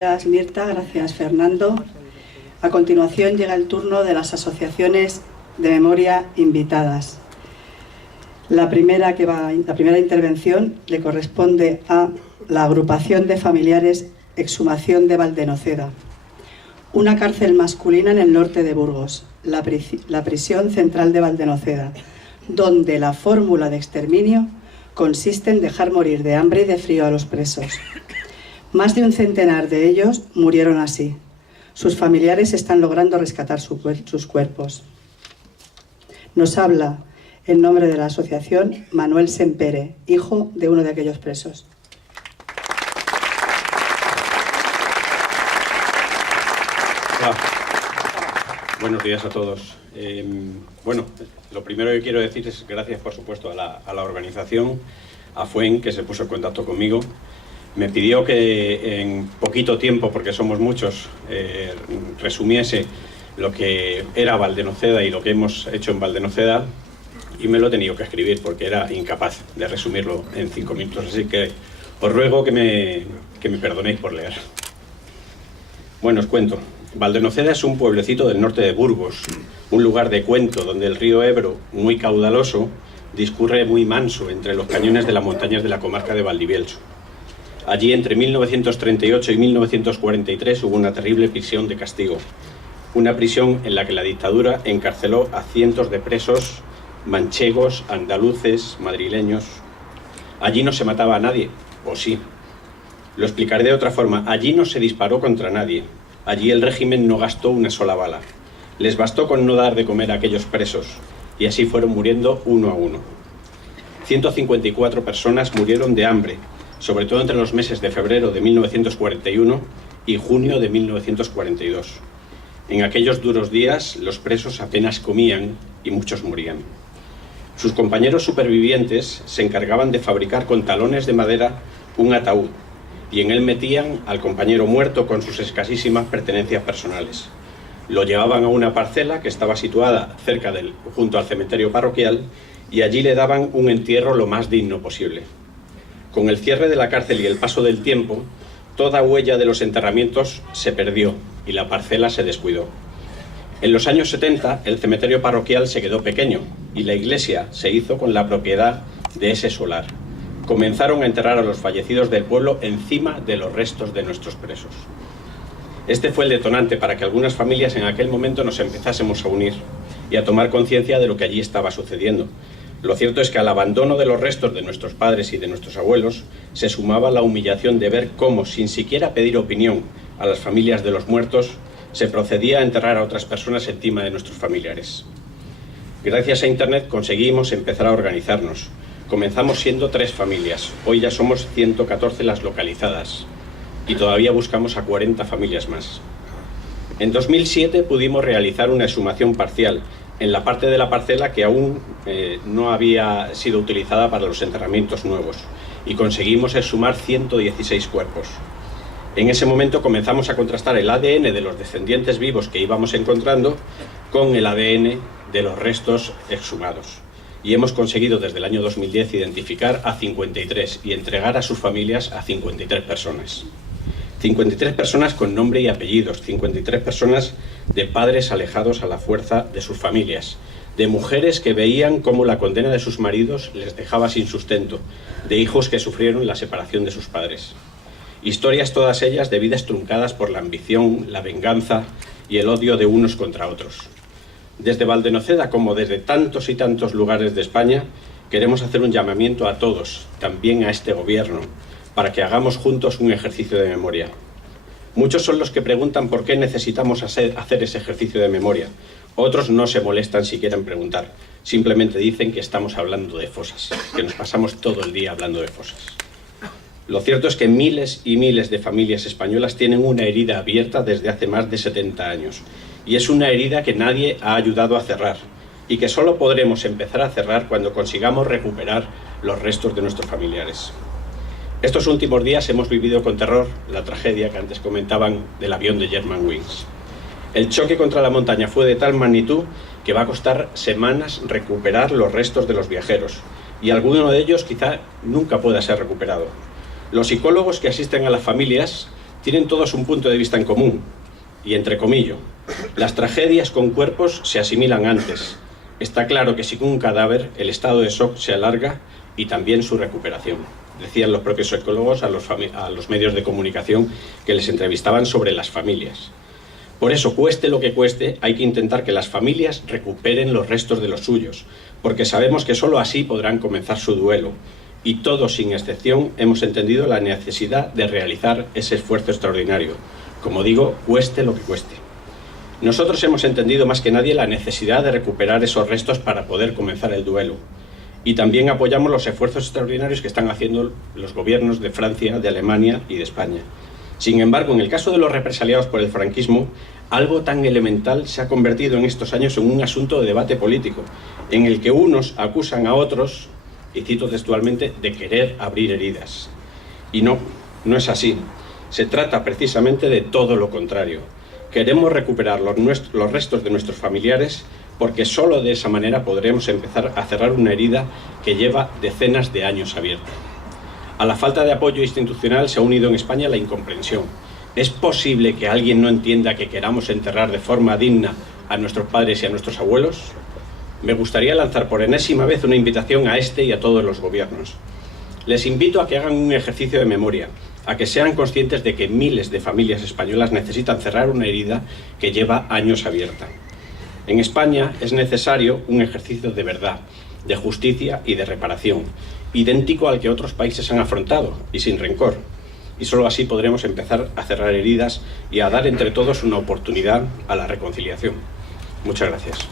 Gracias, Mirta. Gracias, Fernando. A continuación llega el turno de las asociaciones de memoria invitadas. La primera intervención le corresponde a la Agrupación de Familiares Exhumación de Valdenoceda. Una cárcel masculina en el norte de Burgos, la prisión central de Valdenoceda, donde la fórmula de exterminio consiste en dejar morir de hambre y de frío a los presos. Más de un centenar de ellos murieron así. Sus familiares están logrando rescatar sus cuerpos. Nos habla, en nombre de la asociación, Manuel Sempere, hijo de uno de aquellos presos. Hola. Buenos días a todos. Bueno, lo primero que quiero decir es gracias, por supuesto, a la organización, a FUEN, que se puso en contacto conmigo. Me pidió que en poquito tiempo, porque somos muchos, resumiese lo que era Valdenoceda y lo que hemos hecho en Valdenoceda, y me lo he tenido que escribir porque era incapaz de resumirlo en 5 minutos, así que os ruego que me perdonéis por leer. Bueno, os cuento. Valdenoceda es un pueblecito del norte de Burgos, un lugar de cuento donde el río Ebro, muy caudaloso, discurre muy manso entre los cañones de las montañas de la comarca de Valdivielso. Allí, entre 1938 y 1943, hubo una terrible prisión de castigo. Una prisión en la que la dictadura encarceló a cientos de presos manchegos, andaluces, madrileños. Allí no se mataba a nadie, ¿o sí? Lo explicaré de otra forma. Allí no se disparó contra nadie. Allí el régimen no gastó una sola bala. Les bastó con no dar de comer a aquellos presos, y así fueron muriendo uno a uno. 154 personas murieron de hambre, sobre todo entre los meses de febrero de 1941 y junio de 1942. En aquellos duros días, los presos apenas comían y muchos morían. Sus compañeros supervivientes se encargaban de fabricar con talones de madera un ataúd, y en él metían al compañero muerto con sus escasísimas pertenencias personales. Lo llevaban a una parcela que estaba situada junto al cementerio parroquial, y allí le daban un entierro lo más digno posible. Con el cierre de la cárcel y el paso del tiempo, toda huella de los enterramientos se perdió y la parcela se descuidó. En los años 70, el cementerio parroquial se quedó pequeño y la iglesia se hizo con la propiedad de ese solar. Comenzaron a enterrar a los fallecidos del pueblo encima de los restos de nuestros presos. Este fue el detonante para que algunas familias en aquel momento nos empezásemos a unir y a tomar conciencia de lo que allí estaba sucediendo. Lo cierto es que al abandono de los restos de nuestros padres y de nuestros abuelos se sumaba la humillación de ver cómo, sin siquiera pedir opinión a las familias de los muertos, se procedía a enterrar a otras personas encima de nuestros familiares. Gracias a Internet conseguimos empezar a organizarnos. Comenzamos siendo 3 familias, hoy ya somos 114 las localizadas y todavía buscamos a 40 familias más. En 2007 pudimos realizar una exhumación parcial en la parte de la parcela que aún no había sido utilizada para los enterramientos nuevos, y conseguimos exhumar 116 cuerpos. En ese momento comenzamos a contrastar el ADN de los descendientes vivos que íbamos encontrando con el ADN de los restos exhumados. Y hemos conseguido desde el año 2010 identificar a 53 y entregar a sus familias a 53 personas. 53 personas con nombre y apellidos, 53 personas de padres alejados a la fuerza de sus familias, de mujeres que veían cómo la condena de sus maridos les dejaba sin sustento, de hijos que sufrieron la separación de sus padres. Historias todas ellas de vidas truncadas por la ambición, la venganza y el odio de unos contra otros. Desde Valdenoceda, como desde tantos y tantos lugares de España, queremos hacer un llamamiento a todos, también a este gobierno, para que hagamos juntos un ejercicio de memoria. Muchos son los que preguntan por qué necesitamos hacer ese ejercicio de memoria. Otros no se molestan siquiera en preguntar. Simplemente dicen que estamos hablando de fosas, que nos pasamos todo el día hablando de fosas. Lo cierto es que miles y miles de familias españolas tienen una herida abierta desde hace más de 70 años. Y es una herida que nadie ha ayudado a cerrar. Y que solo podremos empezar a cerrar cuando consigamos recuperar los restos de nuestros familiares. Estos últimos días hemos vivido con terror la tragedia que antes comentaban del avión de Germanwings. El choque contra la montaña fue de tal magnitud que va a costar semanas recuperar los restos de los viajeros, y alguno de ellos quizá nunca pueda ser recuperado. Los psicólogos que asisten a las familias tienen todos un punto de vista en común, y entrecomillo: las tragedias con cuerpos se asimilan antes. Está claro que sin un cadáver el estado de shock se alarga y también su recuperación. Decían los propios psicólogos a los medios de comunicación que les entrevistaban sobre las familias. Por eso, cueste lo que cueste, hay que intentar que las familias recuperen los restos de los suyos, porque sabemos que solo así podrán comenzar su duelo. Y todos, sin excepción, hemos entendido la necesidad de realizar ese esfuerzo extraordinario. Como digo, cueste lo que cueste. Nosotros hemos entendido más que nadie la necesidad de recuperar esos restos para poder comenzar el duelo. Y también apoyamos los esfuerzos extraordinarios que están haciendo los gobiernos de Francia, de Alemania y de España. Sin embargo, en el caso de los represaliados por el franquismo, algo tan elemental se ha convertido en estos años en un asunto de debate político, en el que unos acusan a otros, y cito textualmente, de querer abrir heridas. Y no es así. Se trata precisamente de todo lo contrario. Queremos recuperar los restos de nuestros familiares, porque solo de esa manera podremos empezar a cerrar una herida que lleva decenas de años abierta. A la falta de apoyo institucional se ha unido en España la incomprensión. ¿Es posible que alguien no entienda que queramos enterrar de forma digna a nuestros padres y a nuestros abuelos? Me gustaría lanzar por enésima vez una invitación a este y a todos los gobiernos. Les invito a que hagan un ejercicio de memoria, a que sean conscientes de que miles de familias españolas necesitan cerrar una herida que lleva años abierta. En España es necesario un ejercicio de verdad, de justicia y de reparación, idéntico al que otros países han afrontado y sin rencor. Y solo así podremos empezar a cerrar heridas y a dar entre todos una oportunidad a la reconciliación. Muchas gracias.